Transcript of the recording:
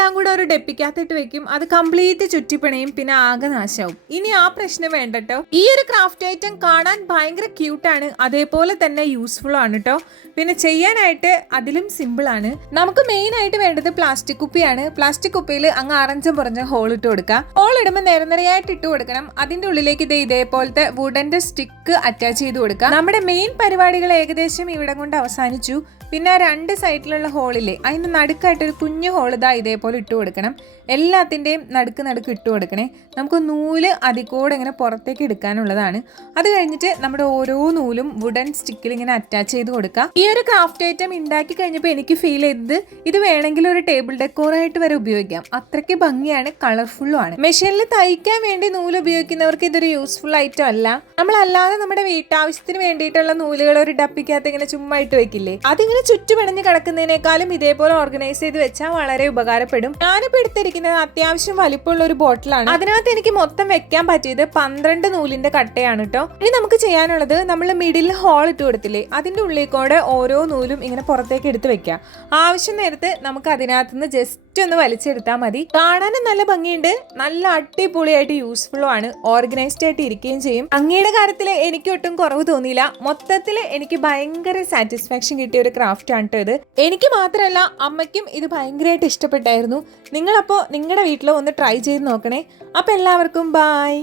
ഇതെല്ലാം കൂടെ ഒരു ഡെപ്പിക്കകത്തിട്ട് വെക്കും. അത് കംപ്ലീറ്റ് ചുറ്റിപ്പിണയും, പിന്നെ ആകെ നാശവും. ഇനി ആ പ്രശ്നം വേണ്ടട്ടോ. ഈ ഒരു ക്രാഫ്റ്റ് ഐറ്റം കാണാൻ ഭയങ്കര ക്യൂട്ടാണ്, അതേപോലെ തന്നെ യൂസ്ഫുൾ ആണ് കേട്ടോ. പിന്നെ ചെയ്യാനായിട്ട് അതിലും സിമ്പിൾ ആണ്. നമുക്ക് മെയിൻ ആയിട്ട് വേണ്ടത് പ്ലാസ്റ്റിക് കുപ്പിയാണ്. പ്ലാസ്റ്റിക് കുപ്പിയിൽ അങ്ങ് അറഞ്ചം പുറഞ്ഞ ഹോൾ ഇട്ട് കൊടുക്കുക. ഹോൾ ഇടുമ്പോൾ നിരനിരയായിട്ട് ഇട്ട് കൊടുക്കണം. അതിന്റെ ഉള്ളിലേക്ക് ഇതേപോലത്തെ വുഡന്റെ സ്റ്റിക്ക് അറ്റാച്ച് ചെയ്ത് കൊടുക്കുക. നമ്മുടെ മെയിൻ പരിപാടികൾ ഏകദേശം ഇവിടെ കൊണ്ട് അവസാനിച്ചു. പിന്നെ രണ്ട് സൈഡിലുള്ള ഹോളില്ലേ, അതിന് നടുക്കായിട്ടൊരു കുഞ്ഞു ഹോൾ ഇതേപോലെ ഇട്ട് കൊടുക്കണം. എല്ലാത്തിൻ്റെയും നടുക്ക് ഇട്ട് കൊടുക്കണേ. നമുക്ക് നൂല് അതിക്കൂടെ ഇങ്ങനെ പുറത്തേക്ക് എടുക്കാനുള്ളതാണ്. അത് കഴിഞ്ഞിട്ട് നമ്മുടെ ഓരോ നൂലും വുഡൻ സ്റ്റിക്കിൽ ഇങ്ങനെ അറ്റാച്ച് ചെയ്ത് കൊടുക്കുക. ഈ ഒരു ക്രാഫ്റ്റ് ഐറ്റം ഉണ്ടാക്കി കഴിഞ്ഞപ്പോൾ എനിക്ക് ഫീൽ ചെയ്തത് ഇത് വേണമെങ്കിൽ ഒരു ടേബിൾ ഡെക്കോറായിട്ട് വരെ ഉപയോഗിക്കാം. അത്രയ്ക്ക് ഭംഗിയാണ്, കളർഫുള്ളും ആണ്. മെഷീനിൽ തയ്ക്കാൻ വേണ്ടി നൂല് ഉപയോഗിക്കുന്നവർക്ക് ഇതൊരു യൂസ്ഫുൾ ഐറ്റം അല്ല. നമ്മളല്ലാതെ നമ്മുടെ വീട്ടാവശ്യത്തിന് വേണ്ടിയിട്ടുള്ള നൂലുകൾ ഒരു ഡപ്പിക്കകത്ത് ഇങ്ങനെ ചുമ്മാ ഇട്ട് വെക്കില്ലേ, അതിങ്ങനെ ചുറ്റുപിണഞ്ഞ് കിടക്കുന്നതിനേക്കാളും ഇതേപോലെ ഓർഗനൈസ് ചെയ്ത് വെച്ചാൽ വളരെ ഉപകാരപ്പെടും. ഞാനിപ്പോൾ എടുത്തിരിക്കുന്നത് അത്യാവശ്യം വലിപ്പമുള്ള ഒരു ബോട്ടിലാണ്. അതിനകത്ത് എനിക്ക് മൊത്തം വെക്കാൻ പറ്റിയത് 12 നൂലിന്റെ കട്ടയാണ് കേട്ടോ. ഇനി നമുക്ക് ചെയ്യാനുള്ളത്, നമ്മൾ മിഡിൽ ഹോൾ ഇട്ട് കൊടുത്തില്ലേ, അതിന്റെ ഉള്ളിൽ കൂടെ ഓരോ നൂലും ഇങ്ങനെ പുറത്തേക്ക് എടുത്ത് വെക്കാം. ആവശ്യം നേരത്ത് നമുക്ക് അതിനകത്തുനിന്ന് ജസ്റ്റ് ഒന്ന് വലിച്ചെടുത്താൽ മതി. കാണാനും നല്ല ഭംഗിയുണ്ട്, നല്ല അടിപൊളിയായിട്ട് യൂസ്ഫുള്ളും ആണ്, ഓർഗനൈസ്ഡ് ആയിട്ട് ഇരിക്കുകയും ചെയ്യും. ഭംഗിയുടെ കാര്യത്തിൽ എനിക്ക് ഒട്ടും കുറവ് തോന്നിയില്ല. മൊത്തത്തിൽ എനിക്ക് ഭയങ്കര സാറ്റിസ്ഫാക്ഷൻ കിട്ടിയ ഒരു ക്രാഫ്റ്റ് ആണ് കേട്ടോ ഇത്. എനിക്ക് മാത്രമല്ല, അമ്മയ്ക്കും ഇത് ഭയങ്കരമായിട്ട് ഇഷ്ടപ്പെട്ടായിരുന്നു. നിങ്ങളപ്പോൾ നിങ്ങളുടെ വീട്ടിലോ ഒന്ന് ട്രൈ ചെയ്ത് നോക്കണേ. അപ്പോൾ എല്ലാവർക്കും ബൈ.